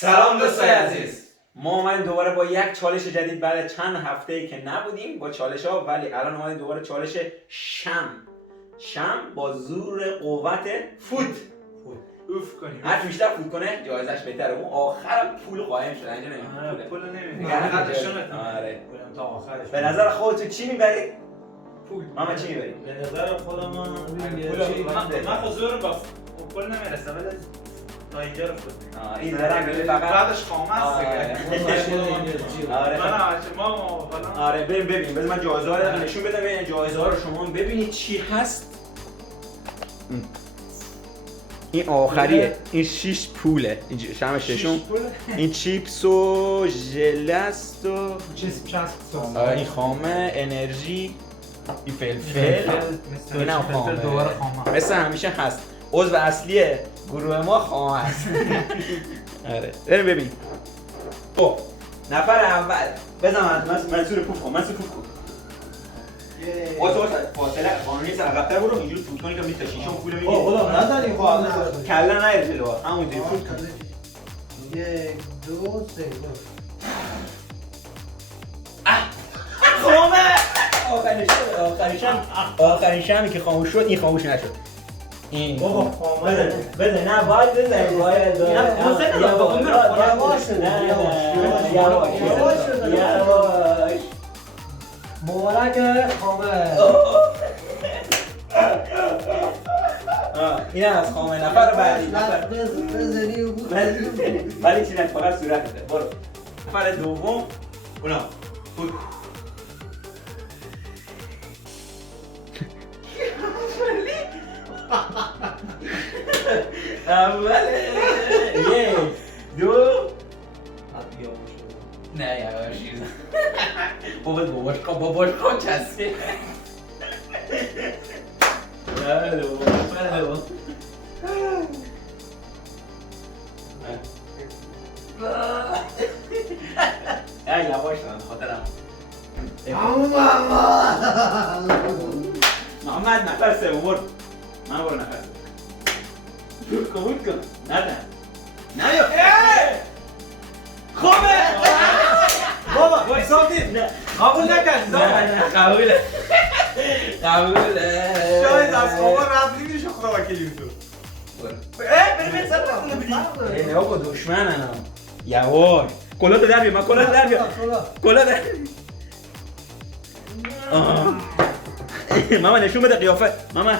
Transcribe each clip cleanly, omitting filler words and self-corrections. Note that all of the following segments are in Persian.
سلام دوستای عزیز. ما اومدیم دوباره با یک چالش جدید بعد چند هفته‌ای که نبودیم با چالش ها، ولی الان اومدیم دوباره چالش شم با زور قوت فوت اوف کنیم. هر کی بیشتر فوت کنه جایزش بهتره. اون آخرم پول قایم شد. اینجا نمیگه پول نمیدونی. آره پولم تا آخرش. به نظر خودت چی میبری؟ پول. ماما چی میبری؟ به نظر خودم من خود زورم با پول نمیرسه ولی تا اینجا رو خود این دارم فقط بعدش خامه است دیگه. آره بریم ببینیم. بذار من جایزه ها رو نشون بدم. این جایزه ها رو شما ببینید چی هست. این آخریه. این 6 پوله. این شمع ششم. این چیپس و ژله است و این خامه، انرژی، این فلفل. اینم خامه. مثل همیشه هست. عضو اصلی گروه ما خامه است. آره. بریم ببینیم. خب نفر اول بزن منصور پوف کن. فاصله قانونی از عقب‌تر برو. اینجوری فوت کنی که میتونی شیشم پول میگیری. خدا نزنی خب کلا نیر جلو. همونجوری فوت کن. 1 2 3 خامه. آخرین شمی که خاموش شد این خاموش نشد. این بابا خامه بده نه باید بزنی باید یواش مبارک خامه. این از خامه. نفر بعدی بزنی و بود ولی چی نک فقط صورتته. برو نفر دوم. اونا بود اوله 1 2 نه یواشی باباش کن چسته. بله یواش دارم خاطرم. محمد نفر سوم برو. من برو نفر سوم. قبول کن. نه یا خوبه. بابا حساب نیست. قبول نکرد. نه قبوله. شاید از بابا رفتی میشه خدا وکیلی تو. بریم سر نه بابا دشمنن. یواش کلات در بیار. من کلات در بیار. کلات در ماما نشون بده قیافه. ماما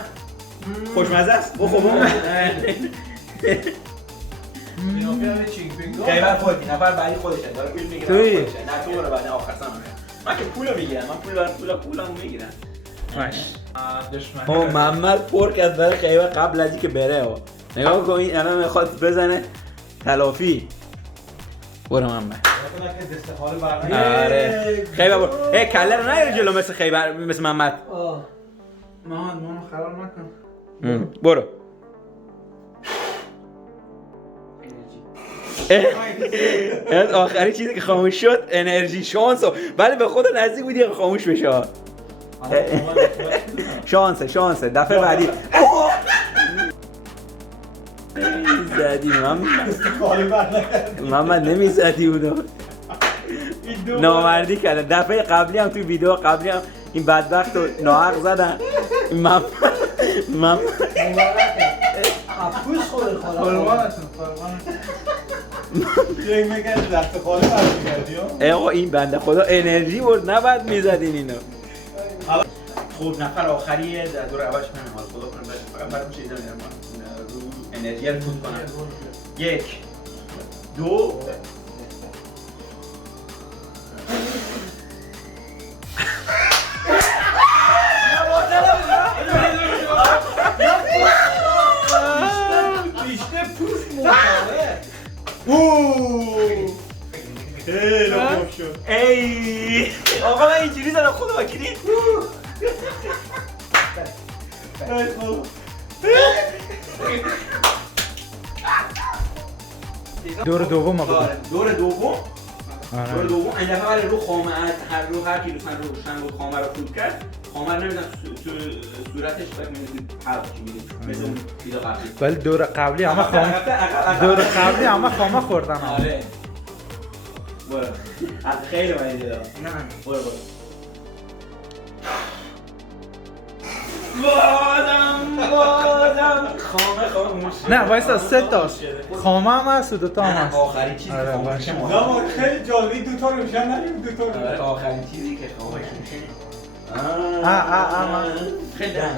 خوشمزه است. خب ماما خیبر خودی. نفر بعدی خودشه. داره پول میگیره. نه تو برو بعد آخر سن. من که پولو میگیرم. من پولمو میگیرم. دشمن. محمد پر کرد برای خیبر قبل از اینکه بره. نگاه کن این الان میخواد بزنه تلافی. برو محمد. آره خیبر برو. کله رو نیاری جلو مثل خیبر مثل محمد. مامان خراب نکن. برو. آخری چیزی که خاموش شد انرژی شانس. ولی به خود نزدیک بودی که خاموش بشه. شانسه دفعه بعدی نمیزدی محمد نمیزدی اونو. نامردی کرده. دفعه قبلی هم توی ویدیو قبلی هم این بدبخت رو ناحق زدن. محمد پوش خوره قربانتون یک میگن دست خاله برمیگردی. آقا این بنده خدا انرژی برد نباید میزدین اینو. خب نفر آخریه در دور اولش من حال خدا کنم فقط برام چیزا میرم رو انرژی رو فوت کنم. 1 2 بیشتر پوش مطمئنه. خیلی خوب شد. ای آقا من اینجوری زدم خدا وکیلی. دور دوم دور دوم دور دوم این دفعه ولی رو خامه هر کی لطفا رو خامه رو فوت کرد خامه رو نمیدونم تو صورتش فکر می‌کنید حلق چی می‌دید مثل اون ویدیو قبلی ولی دور قبلی همه خامه خوردن. آره برو خیلی معنی داره نه برو بازم خامه نه وایسا 3 تاست. خامه هم هست و 2 تا هم هست. آخرین چیزی که خامه شه زمان خیلی جالبی دوتا رو روشن ندیم دوتا رو آخرین چیزی که خامه شه خیلی نه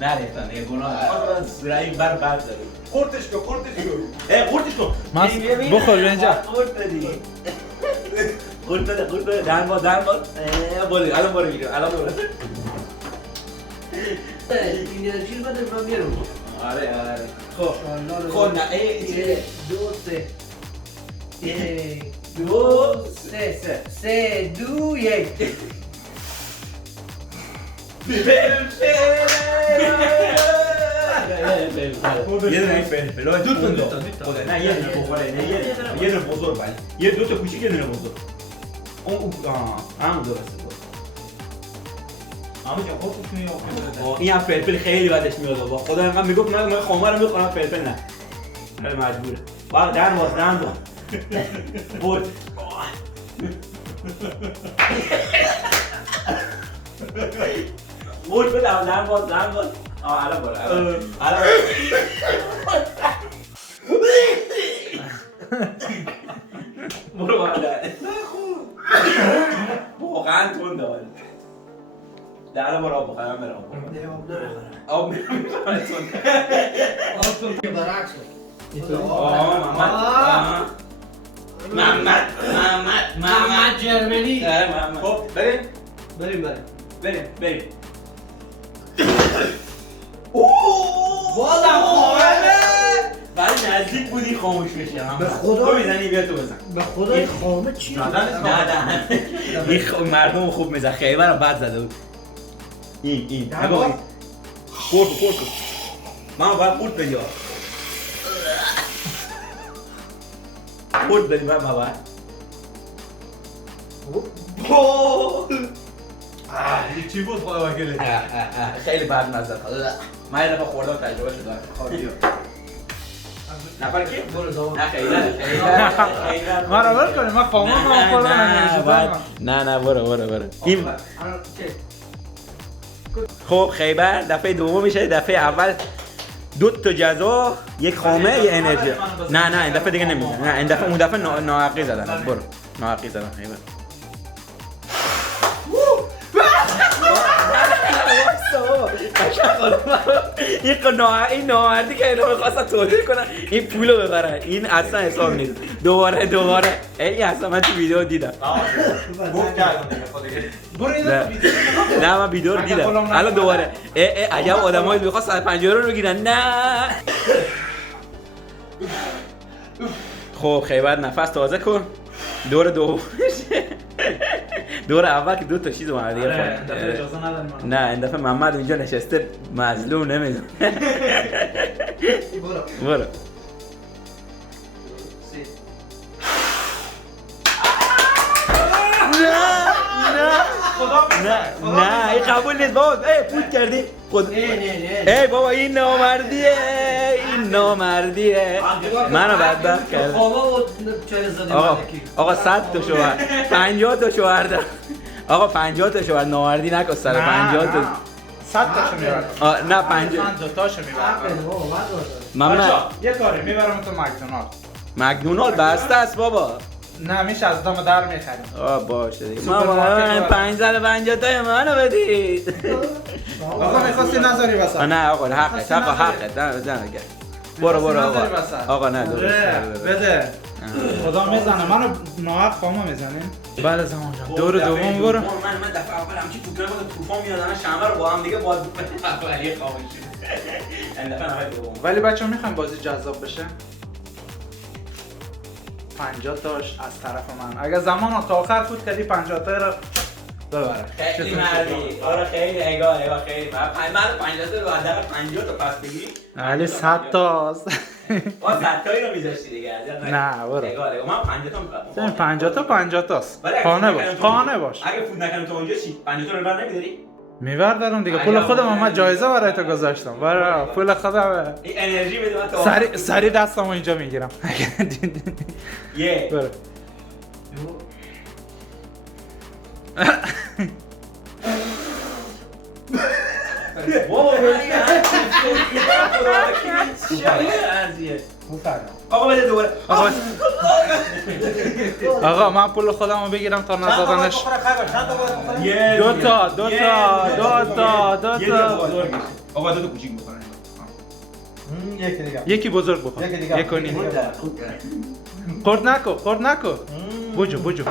نه ریفتن گناه سرایی بر بعد داری قرتش کن قورتش کن بخور به اینجا. قورت بدی قورت بده دن باز برو الان برو میگیرم الان برو این چیز بده من میرم. آره خب نه 1 2 3 1 2 3 3 2 1 یه دونه فلفل دو تا نه یه دونه بخوره نه یه دونه بزرگ ولی یه دو تا کوچیک یه دونه بزرگ اون همون درسته اما که خوب می‌کنی این هم فلفل خیلی بدش میاد بابا خدا انقدر میگفت من خامه رو میخورم فلفل نه خیلی مجبوره باید دن باز برد برد بده دن باز الان برو واقعا تنده ولی الان برو آب بخورم برم آب میرم آب برعکس محمد جرمنی. خب بریم بازم خامه ولی نزدیک بودی خاموش بشی به خدا. تو میزنی بیا تو بزن به خدا این خامه چی؟ نه این مردم خوب میزن خیبر رو بد زده بود این نگاه این خورد من باید خورد بدی خورد بدی من باید چی بود خدا وکیلی خیلی بد مزه من یه دفعه خوردم تجربه شده نفر کی؟ نه خیلی ما رو ول کنیم. من خامه هم خوردم. نه برو این خب خیبر دفعه دوم میشه. دفعه اول 2 تا جزا یک خامه یه انرژی. نه این دفعه دیگه نمیزنه. نه این دفعه اون دفعه ناحقی زدن. برو ناحقی زدن خیبر. این ناهردی که اینا میخواستن توضیح کنن این پولو ببرن این اصلا حساب نیست. دوباره این اصلا من تو ویدیو دیدم. گفت کردم دیگه خودش برو این نه من ویدیو رو دیدم. الان دوباره عجب آدمایی میخواد 150 رو بگیرن. نه خب خیبر نفس تازه کن. دور دوم دور اول که 2 تا چیز اومد دیگه. اجازه ندارم. نه این دفعه محمد اینجا نشسته مظلوم نمیزن. برو نه این قبول نیست بابا. پوت کردی خود. نه بابا این نامردیه منو بدبخت کرد. خامه و چه زدی آقا 100 تا شوهر 50 تا شوهر دارم. آقا 50 تا شوهر نامردی نکن. 150 تا 100 تاشو میبرم. نه 50 2 تاشو میبرم. محمد یه کاری میبرم تو مکدونالد بسته است بابا. نه میشه از دام در میخریم. باشه دیگه. مامان 550 تای منو بدید. آقا میخواستی نذاری وسط. نه آقا حقت نه برو آقا نه بده. خدا میزنه منو ناحق خامه میزنیم. بله زمان جان دور دوم برو. من دفعه اول همچین طوفان میاد من شمع رو با هم دیگه باز اولیه خاموش شد. این دفعه نفر دوم. ولی بچه‌ها میخوایم بازی جذاب بشه. 50 تاش از طرف من. اگر زمان تا آخر فوت کردی 50 تا رو ببره خیلی مردی آره خیلی نگاه خیلی من 50 تا رو حداقل 50 تا پس بگیری علی 100 تا است. با 100 تایی رو میذاشتی دیگه اذیت نکن. نه برو نگاه من 50 تا میخوام 50 تا است. ولی اگه قانع فوت باش نکنم تو- قانع باش اگه فوت نکنم تو اونجا چی 50 تا رو بر نمیداری میبردارم دیگه پول خودم من جایزه برای تو گذاشتم برای پول خودم این انرژی بده من تا سری دستمو اینجا میگیرم یه برو بابا آقا بده دوباره آقا من پول خودم رو بگیرم تا نزدنش یه دو تا یه دونه بزرگش. آقا دو تا کوچیک بخورن یکی دیگه یکی بزرگ بخور یکی دیگه. یک و نیم خورد نکو بجو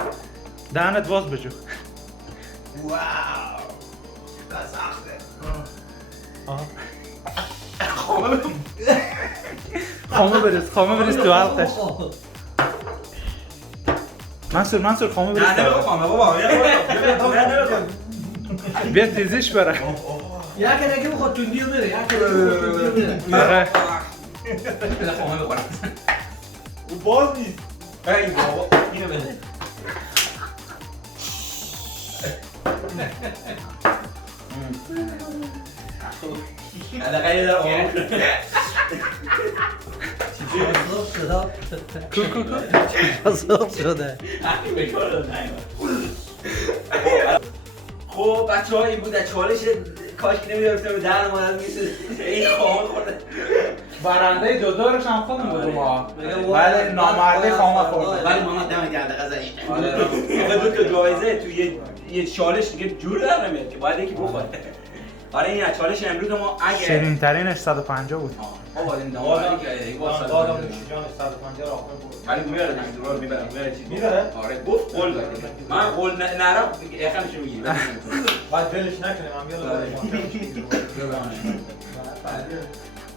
دهنت باز بجو خامه بریز تو حلقش منصور خامه بریز نه تو نمیخوام حلقش. بابا بیا تیزیش بره یکی بخواد توندیو بره یکی بخواد توندیو بره آره بده خامه بخورم او باز نیست ای بابا اینو بده حداقل یه ذره آروم شد. عذاب شده وقتی به کار داد نیومد. خب بچه ها این بود از چالش کاش که نمیدارفتم به در مادر میسه این خواهان خورده برنده دورش هم خودم بود ما ولی نامردی خامه خورده. ولی ماما دمت گرم دقیقا زنی آقا دو تا جایزه تو یه چالش دیگه جور در نمیاد که باید یکی بخوره آره این از چالش امروز ما اگه شیرین ترینش 150 بود بابا این دامادی که دیگه با دادم جان 150 آخر بود ولی میبره دیگه دورار میبره چیز میبره؟ آره گفت قول داد من قول نرم یخمشو میگیری بعد ولش نکنه من بیاد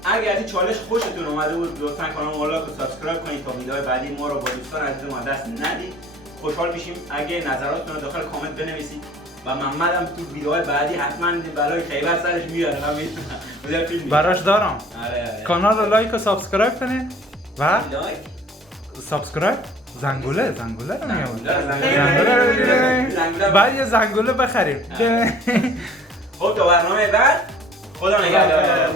اگر این چالش خوشتون اومده بود لطفا کانال ما رو لایک و سابسکرایب کنید تا ویدیوهای بعدی ما رو با دوستان عزیز ما دست ندید خوشحال میشیم اگه نظراتتون رو داخل کامنت بنویسید و محمدم تو ویدیوهای بعدی حتما برای خیبر سرش میاره من میتونم فیلم براش دارم آره کانال رو لایک و سابسکرایب کنید و لایک سابسکرایب زنگوله رو میگم زنگوله. بعد یه زنگوله بخریم خب تا برنامه بعد خدا نگهدار